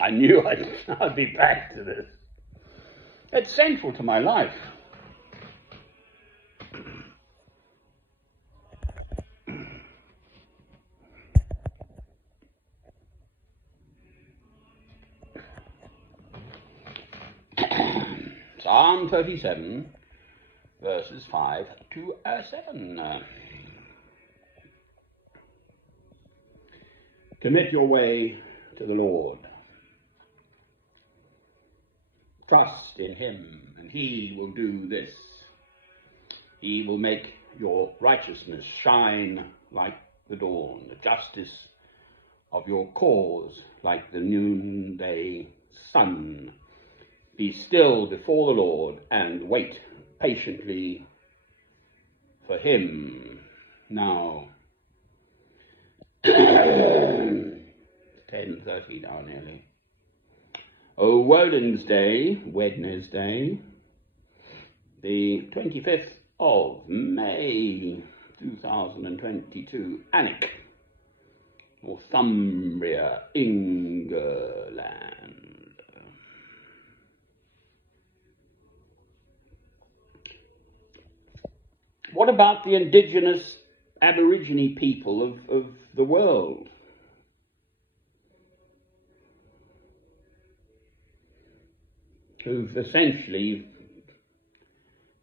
I knew I'd be back to this. It's central to my life. Psalm 37, verses 5 to 7. Commit your way to the Lord. Trust in him, and he will do this. He will make your righteousness shine like the dawn, the justice of your cause like the noonday sun. Be still before the Lord and wait patiently for him. Now, 10:30 now nearly. O Wednesday, the 25th of May 2022, Alnwick, Northumbria, England. What about the indigenous Aborigine people of the world? Who've essentially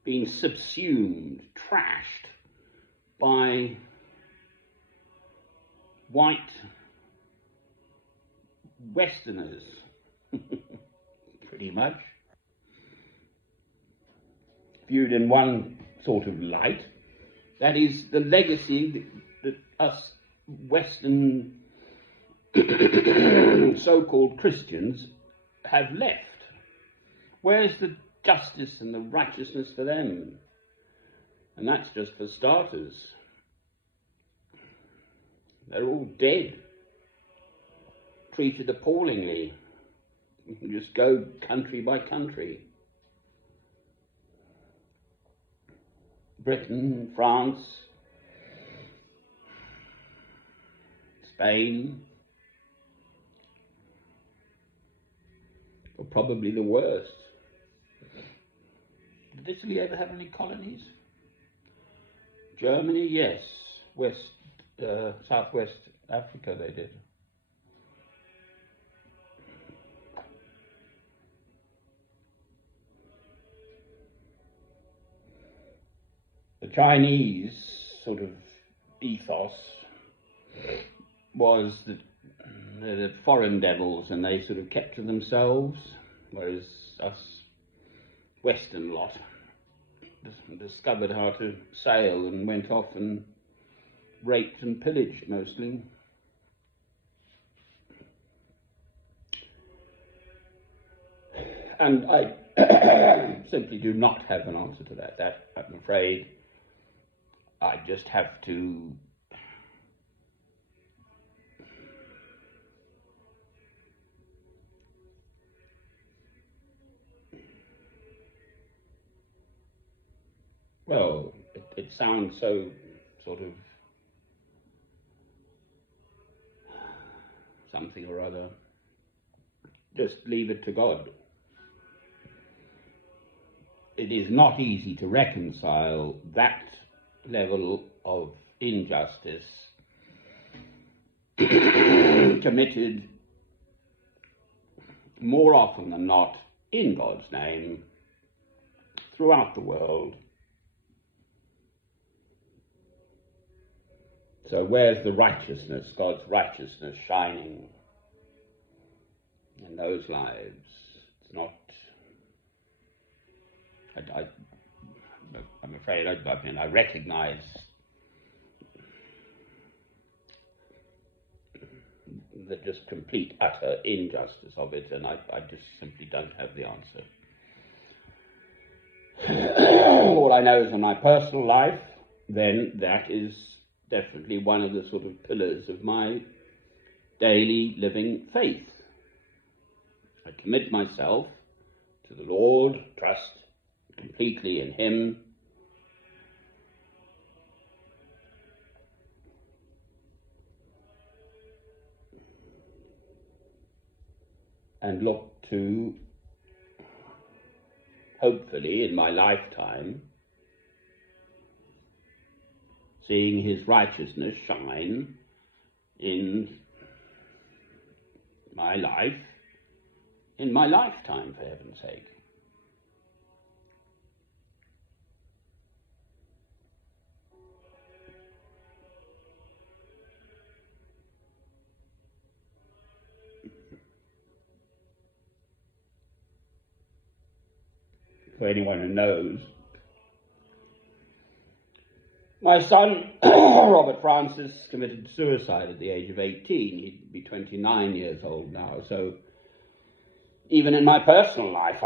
been subsumed, trashed by white Westerners, pretty much. Viewed in one sort of light, that is the legacy that us Western so-called Christians have left. Where's the justice and the righteousness for them? And that's just for starters. They're all dead, treated appallingly. You can just go country by country. Britain, France, Spain, are probably the worst. Did Italy ever have any colonies? Germany, yes. Southwest Africa they did. The Chinese sort of ethos was that they're the foreign devils and they sort of kept to themselves, whereas us Western lot discovered how to sail and went off and raped and pillaged mostly. And I simply do not have an answer to that. That, I'm afraid, I just have to well, it sounds so sort of something or other. Just leave it to God. It is not easy to reconcile that level of injustice committed more often than not in God's name throughout the world. So where's the righteousness, God's righteousness shining in those lives? It's not, I'm afraid, I recognize the just complete, utter injustice of it, and I just simply don't have the answer. All I know is in my personal life, then, that is definitely one of the sort of pillars of my daily living faith. I commit myself to the Lord, trust completely in him, and look to, hopefully in my lifetime, seeing his righteousness shine in my life, in my lifetime, for heaven's sake. For anyone who knows, my son, Robert Francis, committed suicide at the age of 18. He'd be 29 years old now. So even in my personal life,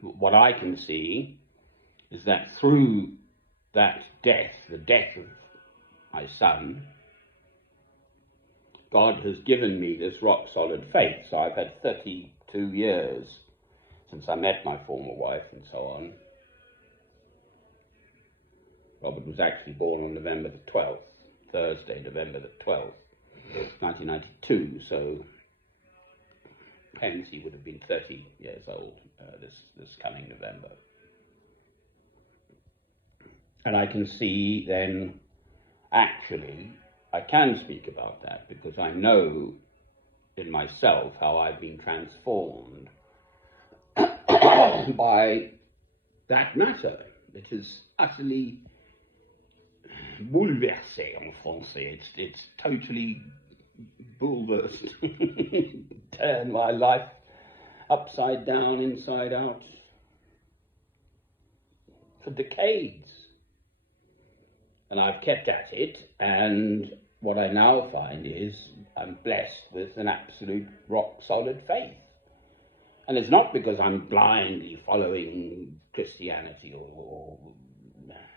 what I can see is that through that death, the death of my son, God has given me this rock-solid faith. So I've had 32 years since I met my former wife and so on. Robert was actually born on November the 12th, Thursday, November the 12th, 1992, so hence he would have been 30 years old this coming November. And I can see then, actually, I can speak about that because I know in myself how I've been transformed by that matter. It is utterly bouleversé en français. It's totally bulversed, turned my life upside down, inside out, for decades. And I've kept at it, and what I now find is I'm blessed with an absolute rock-solid faith. And it's not because I'm blindly following Christianity or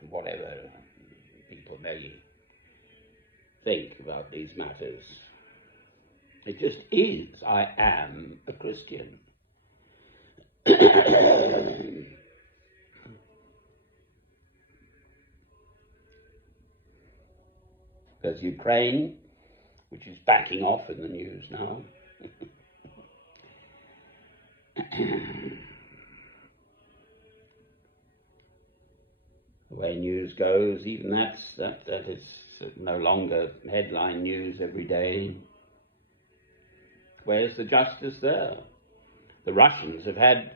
whatever people may think about these matters. It just is. I am a Christian. Because Ukraine, which is backing off in the news now, the way news goes, even that is no longer headline news every day. Where's the justice there? The Russians have had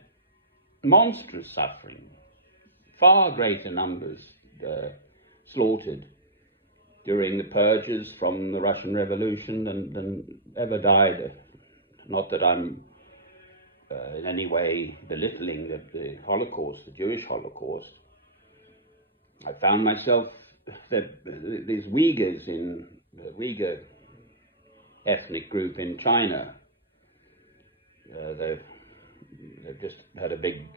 monstrous suffering, far greater numbers slaughtered during the purges from the Russian Revolution than ever died. Not that I'm in any way belittling the Holocaust, the Jewish Holocaust. I found myself that these Uyghurs in the Uyghur ethnic group in China, they've just had a big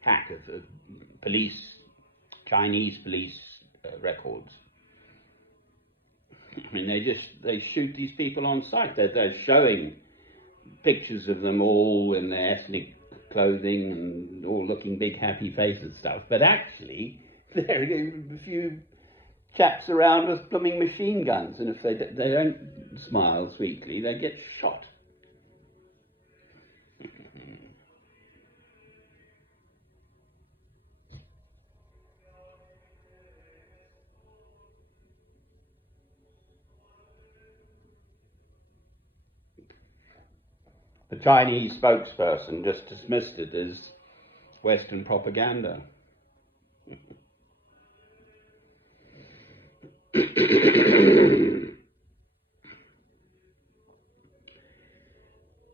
hack of Chinese police records. I mean, they shoot these people on sight. They're showing pictures of them all in their ethnic clothing and all looking big happy faces and stuff, but actually there are a few chaps around with blooming machine guns, and if they don't smile sweetly, they get shot. The Chinese spokesperson just dismissed it as Western propaganda.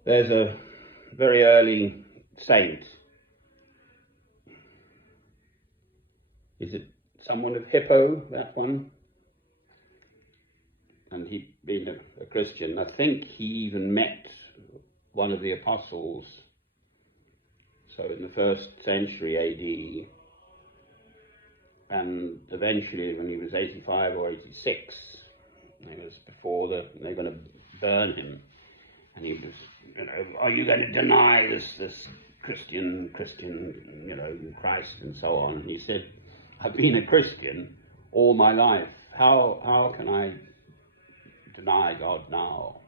There's a very early saint. Is it someone of Hippo, that one? And he'd been a Christian. I think he even met one of the apostles. So in the 1st century AD, and eventually when he was 85 or 86, it was before they were going to burn him, and he was, are you going to deny this Christian, Christ and so on? And he said, I've been a Christian all my life. How can I deny God now.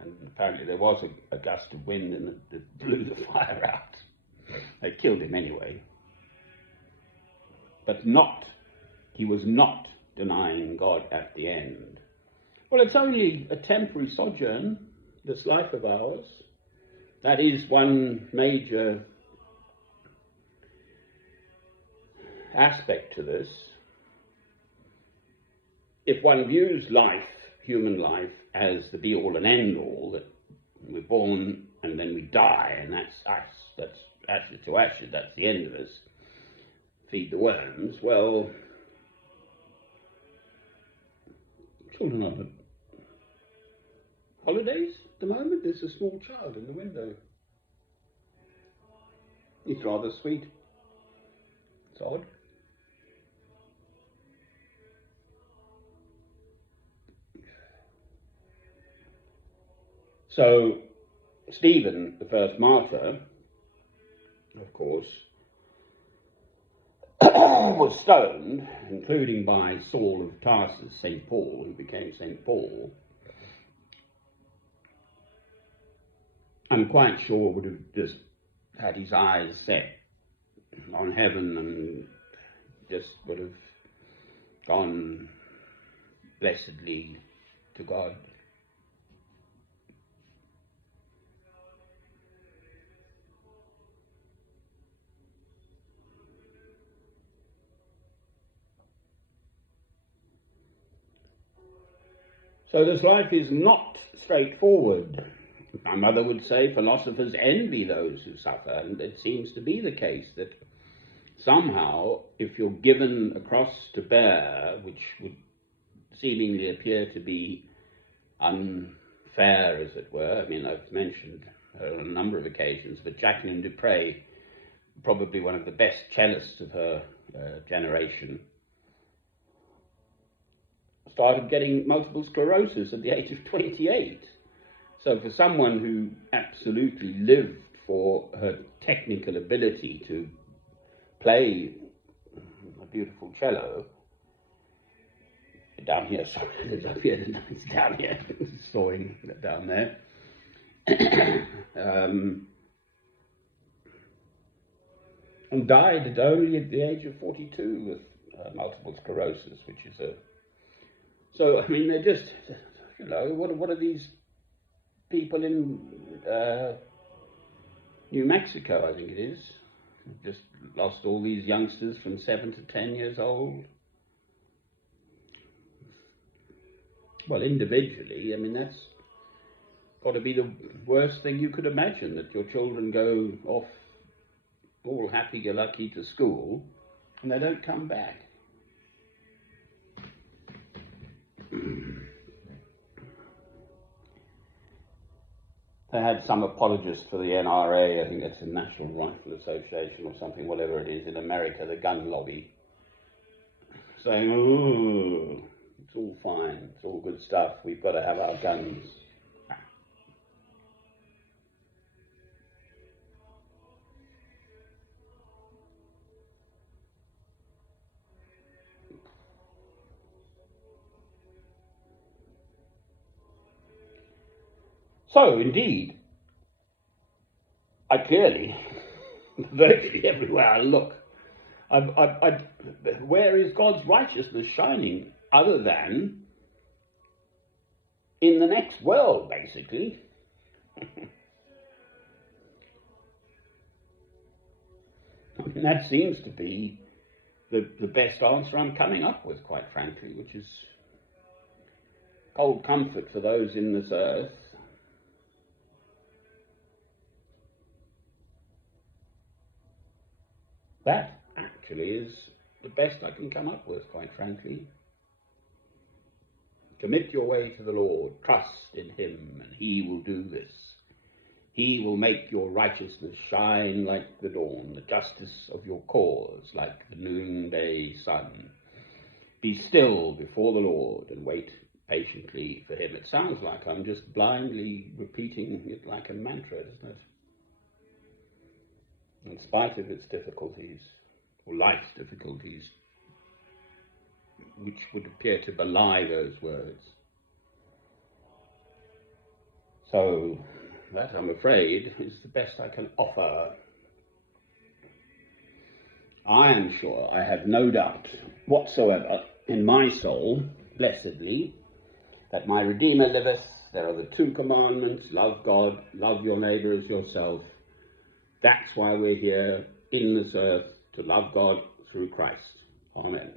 And apparently there was a gust of wind and it blew the fire out. They killed him anyway. But he was not denying God at the end. Well, it's only a temporary sojourn, this life of ours. That is one major aspect to this. If one views life, human life, as the be-all and end-all, that we're born and then we die, and that's us, that's ashes to ashes, that's the end of us, feed the worms, well, children are on holidays at the moment. There's a small child in the window. He's rather sweet. It's odd. So, Stephen, the first martyr, of course, was stoned, including by Saul of Tarsus, St. Paul, who became St. Paul. I'm quite sure would have just had his eyes set on heaven and just would have gone blessedly to God. So this life is not straightforward. My mother would say philosophers envy those who suffer, and it seems to be the case that somehow, if you're given a cross to bear, which would seemingly appear to be unfair, as it were, I mean, I've mentioned her on a number of occasions, but Jacqueline du Pré, probably one of the best cellists of her generation, started getting multiple sclerosis at the age of 28. So for someone who absolutely lived for her technical ability to play a beautiful cello, down here, sorry, it's up here, it's down here, sawing down there, and died only at the age of 42 with multiple sclerosis, which is a... So, I mean, they're just, you know, what are these people in New Mexico, I think it is, just lost all these youngsters from 7 to 10 years old? Well, individually, I mean, that's got to be the worst thing you could imagine, that your children go off all happy-go-lucky to school and they don't come back. They had some apologist for the NRA, I think that's the National Rifle Association or something, whatever it is, in America, the gun lobby, saying, oh, it's all fine, it's all good stuff, we've got to have our guns. So, indeed, I clearly, virtually everywhere I look, where is God's righteousness shining other than in the next world, basically? I mean, that seems to be the best answer I'm coming up with, quite frankly, which is cold comfort for those in this earth. That actually is the best I can come up with, quite frankly. Commit your way to the Lord, trust in him, and he will do this. He will make your righteousness shine like the dawn, the justice of your cause like the noonday sun. Be still before the Lord and wait patiently for him. It sounds like I'm just blindly repeating it like a mantra, doesn't it? In spite of its difficulties, or life's difficulties. which would appear to belie those words. So that, I'm afraid, is the best I can offer. I am sure, I have no doubt whatsoever in my soul, blessedly, that my Redeemer liveth. There are the two commandments: love God, love your neighbour as yourself. That's why we're here in this earth, to love God through Christ. Amen.